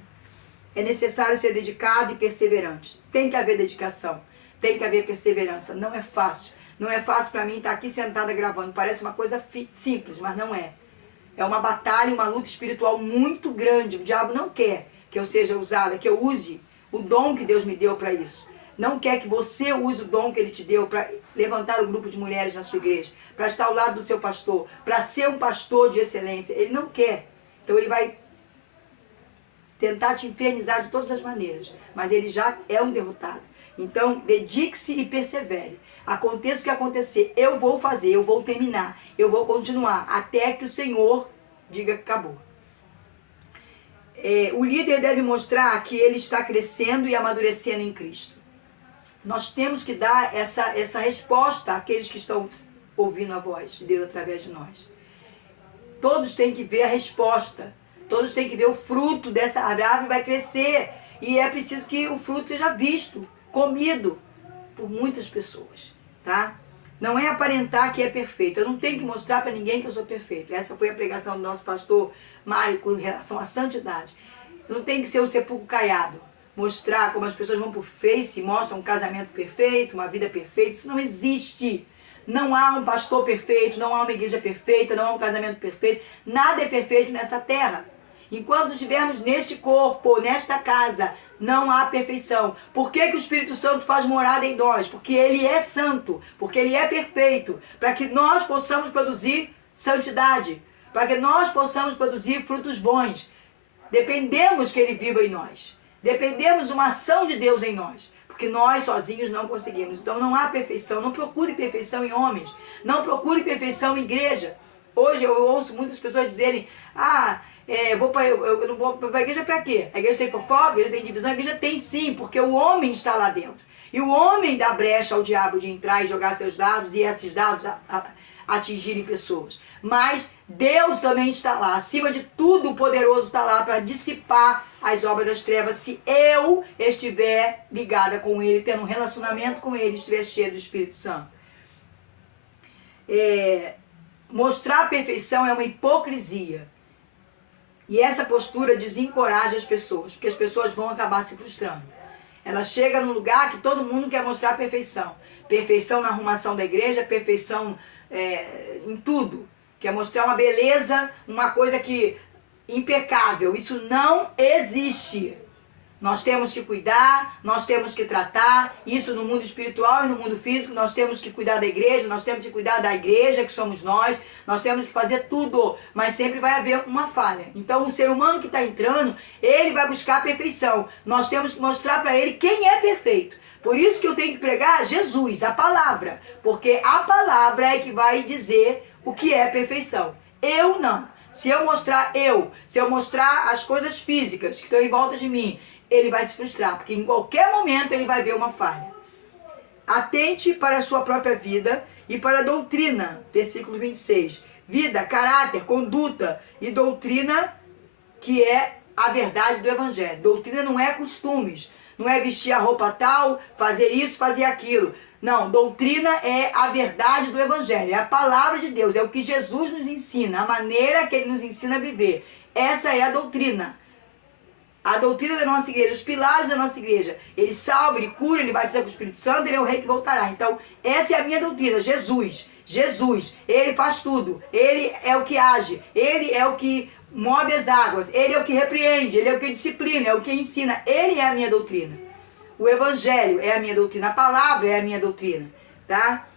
É necessário ser dedicado e perseverante. Tem que haver dedicação, tem que haver perseverança. Não é fácil. Não é fácil para mim estar aqui sentada gravando. Parece uma coisa simples, mas não é. É uma batalha, uma luta espiritual muito grande. O diabo não quer que eu seja usada, que eu use o dom que Deus me deu para isso. Não quer que você use o dom que Ele te deu para levantar um grupo de mulheres na sua igreja, para estar ao lado do seu pastor, para ser um pastor de excelência. Ele não quer. Então Ele vai tentar te infernizar de todas as maneiras, mas ele já é um derrotado. Então, dedique-se e persevere. Aconteça o que acontecer, eu vou fazer, eu vou terminar, eu vou continuar, até que o Senhor diga que acabou. O líder deve mostrar que ele está crescendo e amadurecendo em Cristo. Nós temos que dar essa resposta àqueles que estão ouvindo a voz de Deus através de nós. Todos têm que ver a resposta. Todos têm que ver o fruto dessa árvore, vai crescer. E é preciso que o fruto seja visto, comido por muitas pessoas, tá? Não é aparentar que é perfeito. Eu não tenho que mostrar para ninguém que eu sou perfeito. Essa foi a pregação do nosso pastor Mário com relação à santidade. Eu não tenho que ser um sepulcro caiado. Mostrar como as pessoas vão pro Face e mostram um casamento perfeito, uma vida perfeita. Isso não existe. Não há um pastor perfeito, não há uma igreja perfeita, não há um casamento perfeito. Nada é perfeito nessa terra. Enquanto estivermos neste corpo, nesta casa, não há perfeição. Por que o Espírito Santo faz morada em nós? Porque Ele é santo, porque Ele é perfeito, para que nós possamos produzir santidade, para que nós possamos produzir frutos bons. Dependemos que Ele viva em nós. Dependemos de uma ação de Deus em nós, porque nós sozinhos não conseguimos. Então não há perfeição. Não procure perfeição em homens. Não procure perfeição em igreja. Hoje eu ouço muitas pessoas dizerem, eu não vou para a igreja para quê? A igreja tem fofoca, a igreja tem divisão, a igreja tem sim, porque o homem está lá dentro. E o homem dá brecha ao diabo de entrar e jogar seus dados, e esses dados atingirem pessoas. Mas Deus também está lá, acima de tudo o poderoso está lá para dissipar as obras das trevas, se eu estiver ligada com Ele, tendo um relacionamento com Ele, estiver cheio do Espírito Santo. Mostrar a perfeição é uma hipocrisia. E essa postura desencoraja as pessoas, porque as pessoas vão acabar se frustrando. Ela chega num lugar que todo mundo quer mostrar perfeição. Perfeição na arrumação da igreja, perfeição em tudo. Quer mostrar uma beleza, uma coisa que impecável. Isso não existe. Nós temos que cuidar, nós temos que tratar, isso no mundo espiritual e no mundo físico, nós temos que cuidar da igreja, nós temos que cuidar da igreja, que somos nós temos que fazer tudo, mas sempre vai haver uma falha. Então o ser humano que está entrando, ele vai buscar a perfeição. Nós temos que mostrar para ele quem é perfeito. Por isso que eu tenho que pregar Jesus, a palavra, porque a palavra é que vai dizer o que é perfeição. Eu não. Se eu mostrar as coisas físicas que estão em volta de mim, ele vai se frustrar, porque em qualquer momento ele vai ver uma falha. Atente para a sua própria vida e para a doutrina, versículo 26. Vida, caráter, conduta e doutrina, que é a verdade do Evangelho. Doutrina não é costumes, não é vestir a roupa tal, fazer isso, fazer aquilo. Não, doutrina é a verdade do Evangelho, é a palavra de Deus, é o que Jesus nos ensina, a maneira que Ele nos ensina a viver. Essa é a doutrina. A doutrina da nossa igreja, os pilares da nossa igreja. Ele salva, Ele cura, Ele batiza com o Espírito Santo, Ele é o Rei que voltará. Então, essa é a minha doutrina, Jesus. Jesus, Ele faz tudo, Ele é o que age, Ele é o que move as águas, Ele é o que repreende, Ele é o que disciplina, é o que ensina. Ele é a minha doutrina. O Evangelho é a minha doutrina, a palavra é a minha doutrina, tá?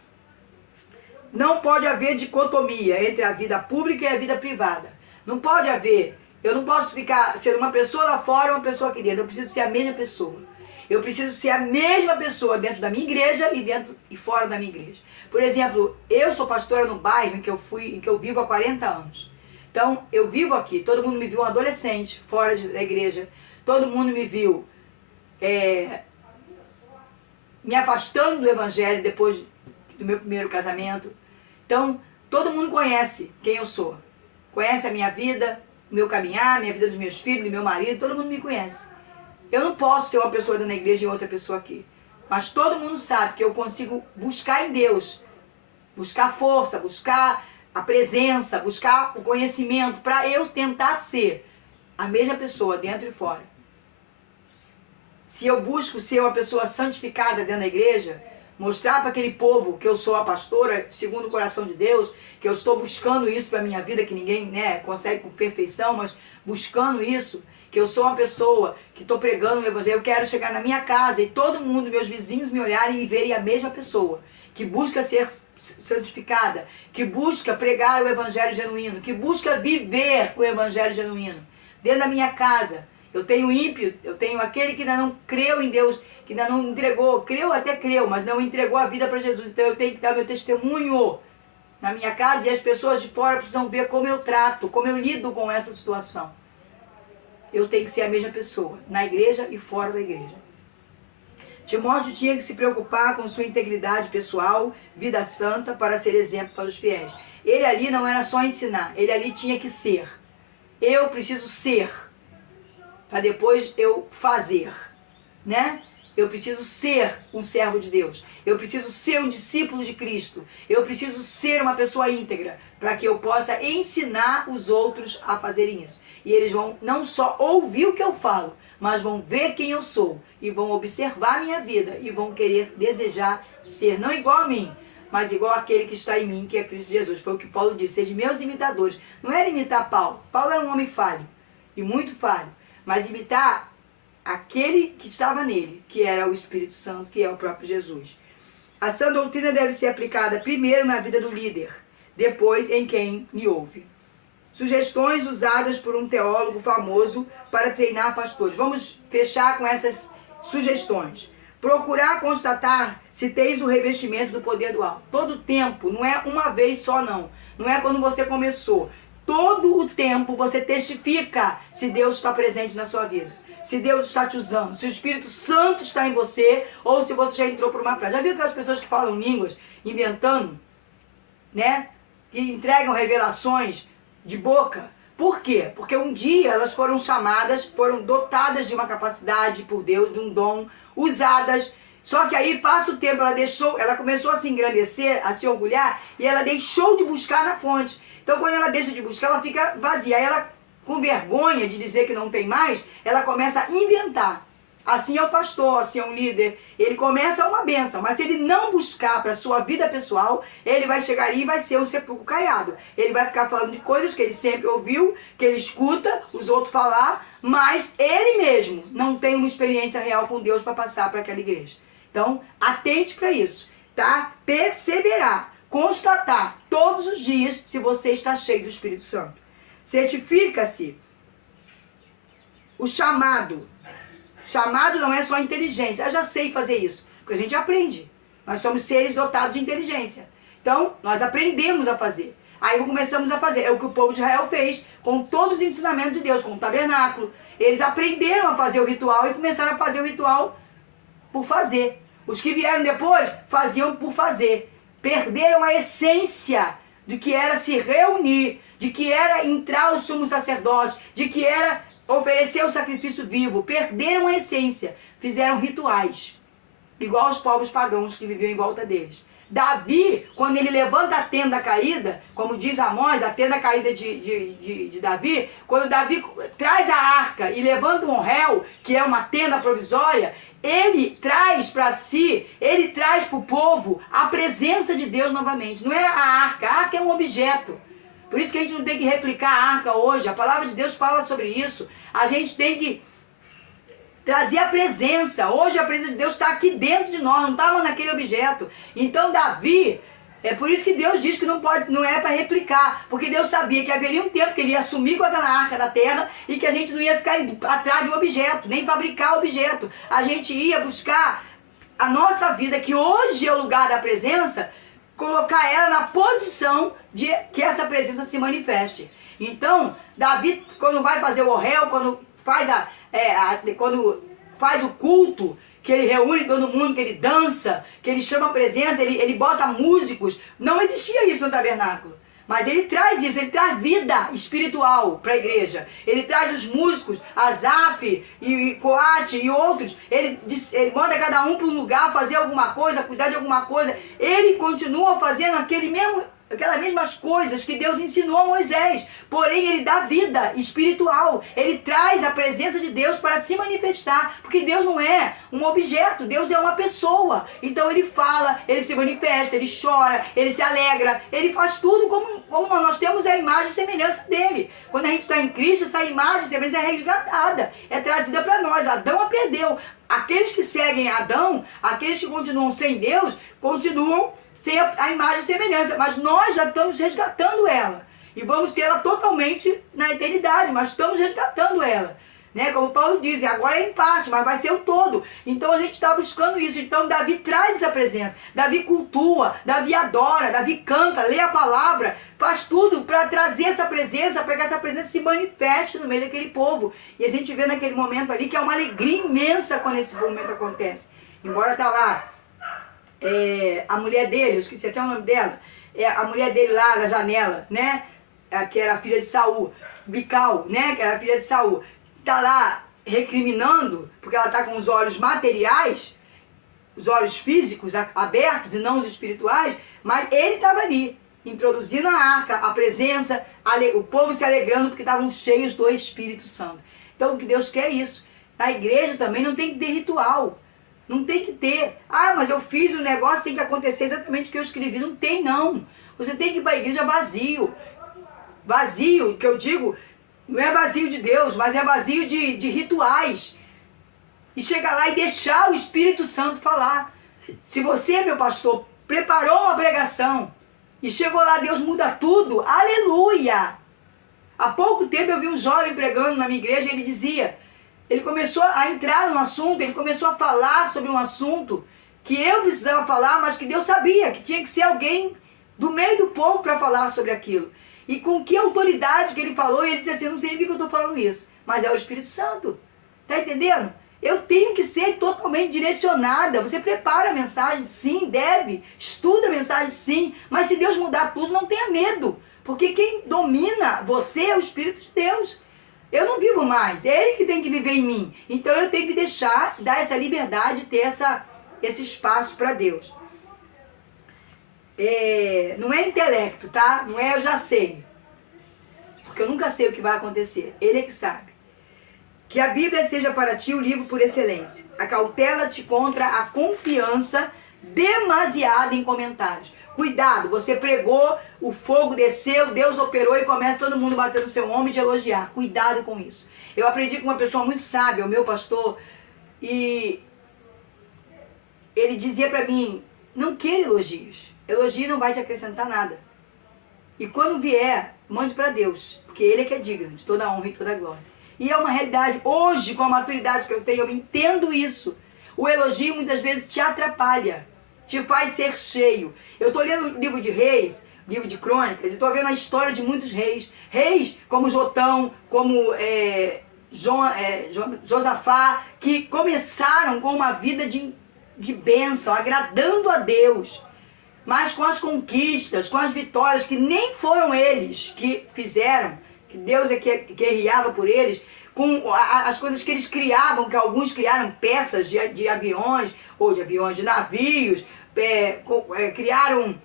Não pode haver dicotomia entre a vida pública e a vida privada. Não pode haver. Eu não posso ficar sendo uma pessoa lá fora e uma pessoa aqui dentro. Eu preciso ser a mesma pessoa. Eu preciso ser a mesma pessoa dentro da minha igreja e dentro e fora da minha igreja. Por exemplo, eu sou pastora no bairro em que eu vivo há 40 anos. Então, eu vivo aqui. Todo mundo me viu um adolescente fora da igreja. Todo mundo me viu me afastando do Evangelho depois do meu primeiro casamento. Então, todo mundo conhece quem eu sou. Conhece a minha vida, o meu caminhar, minha vida dos meus filhos, do meu marido, todo mundo me conhece. Eu não posso ser uma pessoa na igreja e outra pessoa aqui. Mas todo mundo sabe que eu consigo buscar em Deus, buscar força, buscar a presença, buscar o conhecimento, para eu tentar ser a mesma pessoa dentro e fora. Se eu busco ser uma pessoa santificada dentro da igreja, mostrar para aquele povo que eu sou a pastora, segundo o coração de Deus, que eu estou buscando isso para a minha vida, que ninguém consegue com perfeição, mas buscando isso, que eu sou uma pessoa que estou pregando o evangelho, eu quero chegar na minha casa e todo mundo, meus vizinhos, me olharem e verem a mesma pessoa, que busca ser santificada, que busca pregar o evangelho genuíno, que busca viver o evangelho genuíno. Dentro da minha casa, eu tenho ímpio, eu tenho aquele que ainda não creu em Deus, que ainda não entregou, até creu, mas não entregou a vida para Jesus. Então eu tenho que dar meu testemunho na minha casa e as pessoas de fora precisam ver como eu trato, como eu lido com essa situação. Eu tenho que ser a mesma pessoa, na igreja e fora da igreja. Timóteo tinha que se preocupar com sua integridade pessoal, vida santa, para ser exemplo para os fiéis. Ele ali não era só ensinar, ele ali tinha que ser. Eu preciso ser, para depois eu fazer, né? Eu preciso ser um servo de Deus. Eu preciso ser um discípulo de Cristo. Eu preciso ser uma pessoa íntegra, para que eu possa ensinar os outros a fazerem isso. E eles vão não só ouvir o que eu falo, mas vão ver quem eu sou. E vão observar a minha vida. E vão querer, desejar ser, não igual a mim, mas igual àquele que está em mim, que é Cristo Jesus. Foi o que Paulo disse, sejam meus imitadores. Não era imitar Paulo. Paulo era um homem falho, e muito falho. Mas imitar aquele que estava nele, que era o Espírito Santo, que é o próprio Jesus. A sã doutrina deve ser aplicada primeiro na vida do líder, depois em quem me ouve. Sugestões usadas por um teólogo famoso para treinar pastores. Vamos fechar com essas sugestões. Procurar constatar se tens o revestimento do poder do alto. Todo o tempo, não é uma vez só não. Não é quando você começou. Todo o tempo você testifica se Deus está presente na sua vida. Se Deus está te usando, se o Espírito Santo está em você, ou se você já entrou por uma praia. Já viu aquelas pessoas que falam línguas, inventando, né? Que entregam revelações de boca? Por quê? Porque um dia elas foram chamadas, foram dotadas de uma capacidade por Deus, de um dom, usadas. Só que aí passa o tempo, ela começou a se engrandecer, a se orgulhar, e ela deixou de buscar na fonte. Então quando ela deixa de buscar, ela fica vazia. Aí ela, com vergonha de dizer que não tem mais, ela começa a inventar. Assim é o pastor, assim é um líder. Ele começa uma bênção, mas se ele não buscar para a sua vida pessoal, ele vai chegar ali e vai ser um sepulcro caiado. Ele vai ficar falando de coisas que ele sempre ouviu, que ele escuta os outros falar, mas ele mesmo não tem uma experiência real com Deus para passar para aquela igreja. Então, atente para isso, tá? Perseverar, constatar todos os dias se você está cheio do Espírito Santo. Certifica-se o chamado. Chamado não é só inteligência. Eu já sei fazer isso, porque a gente aprende. Nós somos seres dotados de inteligência. Então, nós aprendemos a fazer. Aí começamos a fazer. É o que o povo de Israel fez com todos os ensinamentos de Deus, com o tabernáculo. Eles aprenderam a fazer o ritual e começaram a fazer o ritual por fazer. Os que vieram depois faziam por fazer. Perderam a essência de que era se reunir, de que era entrar o sumo sacerdote, de que era oferecer o sacrifício vivo. Perderam a essência, fizeram rituais, igual os povos pagãos que viviam em volta deles. Davi, quando ele levanta a tenda caída, como diz Amós, a tenda caída de Davi, quando Davi traz a arca e levanta um réu, que é uma tenda provisória, ele traz para si, ele traz para o povo a presença de Deus novamente. Não é a arca é um objeto. Por isso que a gente não tem que replicar a arca hoje. A palavra de Deus fala sobre isso. A gente tem que trazer a presença. Hoje a presença de Deus está aqui dentro de nós, não estava naquele objeto. Então Davi, é por isso que Deus diz que não é para replicar. Porque Deus sabia que haveria um tempo que ele ia assumir com aquela arca da terra e que a gente não ia ficar atrás de um objeto, nem fabricar objeto. A gente ia buscar a nossa vida, que hoje é o lugar da presença, colocar ela na posição de que essa presença se manifeste. Então, Davi, quando vai fazer o orel, quando faz o culto, que ele reúne todo mundo, que ele dança, que ele chama a presença, ele bota músicos, não existia isso no tabernáculo. Mas ele traz isso, ele traz vida espiritual para a igreja. Ele traz os músicos, Asaf e Coate e outros. Ele manda cada um para um lugar fazer alguma coisa, cuidar de alguma coisa. Ele continua fazendo aquele mesmo aquelas mesmas coisas que Deus ensinou a Moisés. Porém, ele dá vida espiritual. Ele traz a presença de Deus para se manifestar. Porque Deus não é um objeto, Deus é uma pessoa. Então ele fala, ele se manifesta, ele chora, ele se alegra, ele faz tudo como nós temos a imagem e semelhança dele. Quando a gente está em Cristo, essa imagem e semelhança é resgatada, é trazida para nós. Adão a perdeu. Aqueles que seguem Adão, aqueles que continuam sem Deus, continuam sem a imagem e semelhança, mas nós já estamos resgatando ela, e vamos tê-la totalmente na eternidade, mas estamos resgatando ela, né? Como Paulo diz, agora é em parte, mas vai ser o todo. Então a gente está buscando isso. Então Davi traz essa presença, Davi cultua, Davi adora, Davi canta, lê a palavra, faz tudo para trazer essa presença, para que essa presença se manifeste no meio daquele povo. E a gente vê naquele momento ali que é uma alegria imensa quando esse momento acontece. Embora tá lá a mulher dele, eu esqueci até o nome dela, a mulher dele lá na janela, né? Que era a filha de Saul, Mical, né? Que era a filha de Saul, tá lá recriminando, porque ela tá com os olhos materiais, os olhos físicos abertos e não os espirituais, mas ele estava ali, introduzindo a arca, a presença, o povo se alegrando porque estavam cheios do Espírito Santo. Então o que Deus quer é isso. Na igreja também não tem que ter ritual. Não tem que ter. Ah, mas eu fiz o negócio, tem que acontecer exatamente o que eu escrevi. Não tem, não. Você tem que ir para a igreja vazio. Vazio, que eu digo, não é vazio de Deus, mas é vazio de rituais. E chegar lá e deixar o Espírito Santo falar. Se você, meu pastor, preparou uma pregação e chegou lá, Deus muda tudo, aleluia! Há pouco tempo eu vi um jovem pregando na minha igreja e ele dizia... Ele começou a entrar no assunto, ele começou a falar sobre um assunto que eu precisava falar, mas que Deus sabia que tinha que ser alguém do meio do povo para falar sobre aquilo. E com que autoridade que ele falou, e ele disse assim, não sei nem porque eu estou falando isso, mas é o Espírito Santo. Está entendendo? Eu tenho que ser totalmente direcionada. Você prepara a mensagem, sim, deve. Estuda a mensagem, sim. Mas se Deus mudar tudo, não tenha medo. Porque quem domina você é o Espírito de Deus. Eu não vivo mais, é Ele que tem que viver em mim. Então eu tenho que deixar, dar essa liberdade, ter esse espaço para Deus. Não é intelecto, tá? Não é eu já sei. Porque eu nunca sei o que vai acontecer. Ele é que sabe. Que a Bíblia seja para ti o livro por excelência. Acautela-te contra a confiança demasiada em comentários. Cuidado, você pregou, o fogo desceu, Deus operou e começa todo mundo bater no seu ombro e de elogiar. Cuidado com isso. Eu aprendi com uma pessoa muito sábia, o meu pastor, e ele dizia para mim, não queira elogios. Elogio não vai te acrescentar nada. E quando vier, mande para Deus, porque Ele é que é digno de toda a honra e toda a glória. E é uma realidade. Hoje, com a maturidade que eu tenho, eu entendo isso. O elogio muitas vezes te atrapalha, te faz ser cheio. Eu estou lendo o livro de Reis, livro de Crônicas, e estou vendo a história de muitos reis. Reis como Jotão, como Josafá, que começaram com uma vida de bênção, agradando a Deus. Mas com as conquistas, com as vitórias, que nem foram eles que fizeram, que Deus é que guerreava por eles, com as coisas que eles criavam, que alguns criaram peças de aviões, de navios, criaram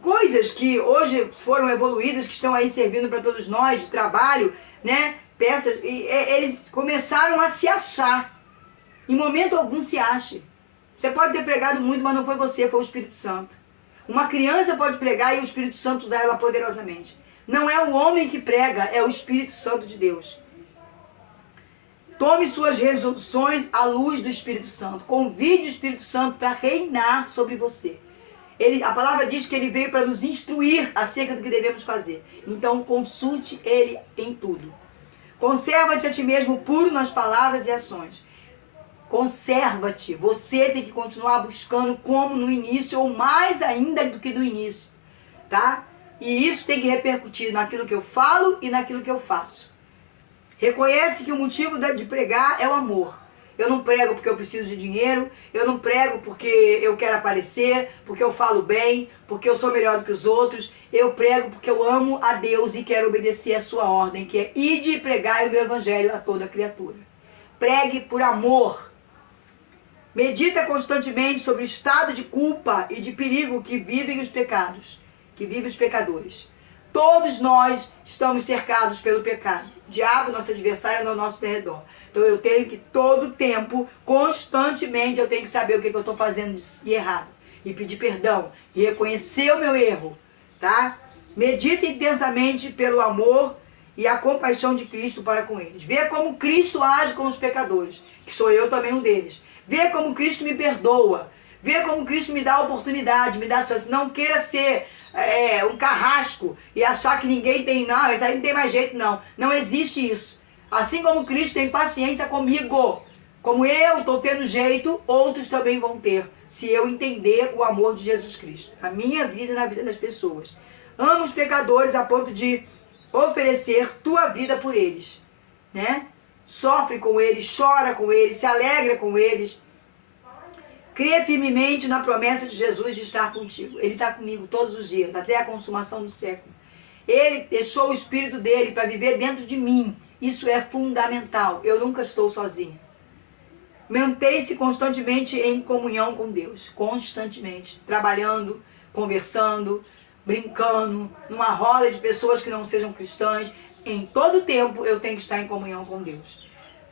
coisas que hoje foram evoluídas, que estão aí servindo para todos nós, de trabalho, né? Peças, e eles começaram a se achar. Em momento algum se ache. Você pode ter pregado muito, mas não foi você, foi o Espírito Santo. Uma criança pode pregar e o Espírito Santo usar ela poderosamente. Não é o homem que prega, é o Espírito Santo de Deus. Tome suas resoluções à luz do Espírito Santo. Convide o Espírito Santo para reinar sobre você. A palavra diz que ele veio para nos instruir acerca do que devemos fazer. Então consulte ele em tudo. Conserva-te a ti mesmo puro nas palavras e ações. Conserva-te. Você tem que continuar buscando como no início, ou mais ainda do que do início. Tá? E isso tem que repercutir naquilo que eu falo e naquilo que eu faço. Reconhece que o motivo de pregar é o amor. Eu não prego porque eu preciso de dinheiro, eu não prego porque eu quero aparecer, porque eu falo bem, porque eu sou melhor do que os outros. Eu prego porque eu amo a Deus e quero obedecer a sua ordem, que é ide e pregai o meu evangelho a toda criatura. Pregue por amor. Medita constantemente sobre o estado de culpa e de perigo que vivem os pecados. que vive os pecadores. Todos nós estamos cercados pelo pecado. O diabo, nosso adversário, é ao nosso redor. Então eu tenho que, todo tempo, constantemente, eu tenho que saber o que eu estou fazendo de errado. E pedir perdão. E reconhecer o meu erro. Tá? Medita intensamente pelo amor e a compaixão de Cristo para com eles. Vê como Cristo age com os pecadores, que sou eu também um deles. Vê como Cristo me perdoa. Vê como Cristo me dá a oportunidade, me dá a chance. Não queira ser um carrasco e achar que ninguém tem, não, isso aí não tem mais jeito, não. Não existe isso. Assim como Cristo tem paciência comigo, como eu estou tendo jeito, outros também vão ter, se eu entender o amor de Jesus Cristo, na minha vida e na vida das pessoas. Ama os pecadores a ponto de oferecer tua vida por eles, né? Sofre com eles, chora com eles, se alegra com eles. Crê firmemente na promessa de Jesus de estar contigo. Ele está comigo todos os dias, até a consumação do século. Ele deixou o Espírito dele para viver dentro de mim. Isso é fundamental. Eu nunca estou sozinha. Mantém-se constantemente em comunhão com Deus. Constantemente. Trabalhando, conversando, brincando, numa roda de pessoas que não sejam cristãs. Em todo tempo eu tenho que estar em comunhão com Deus.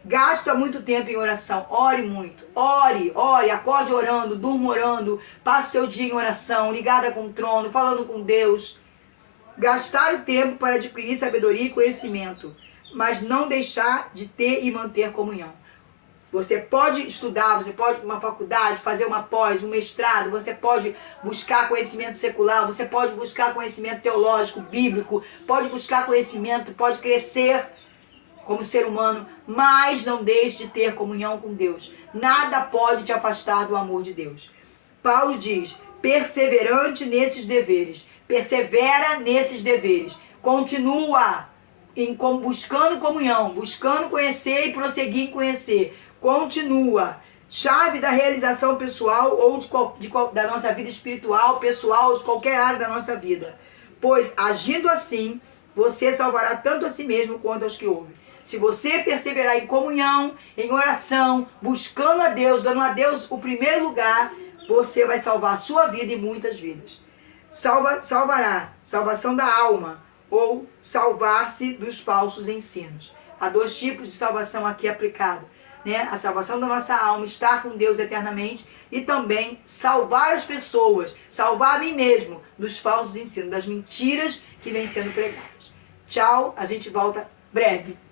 Gasta muito tempo em oração, ore muito, ore, acorde orando, durma orando, passe seu dia em oração, ligada com o trono, falando com Deus. Gastar o tempo para adquirir sabedoria e conhecimento, mas não deixar de ter e manter comunhão. Você pode estudar, você pode ir para uma faculdade, fazer uma pós, um mestrado, você pode buscar conhecimento secular, você pode buscar conhecimento teológico, bíblico, pode buscar conhecimento, pode crescer como ser humano, mas não deixe de ter comunhão com Deus. Nada pode te afastar do amor de Deus. Paulo diz, perseverante nesses deveres, persevera nesses deveres, continua buscando comunhão, buscando conhecer e prosseguir em conhecer, continua. Chave da realização pessoal ou da nossa vida espiritual, pessoal, ou de qualquer área da nossa vida. Pois, agindo assim, você salvará tanto a si mesmo quanto aos que ouvem. Se você perseverar em comunhão, em oração, buscando a Deus, dando a Deus o primeiro lugar, você vai salvar a sua vida e muitas vidas. Salvará, salvação da alma, ou salvar-se dos falsos ensinos. Há dois tipos de salvação aqui aplicado, né? A salvação da nossa alma, estar com Deus eternamente, e também salvar as pessoas, salvar a mim mesmo dos falsos ensinos, das mentiras que vêm sendo pregadas. Tchau, a gente volta breve.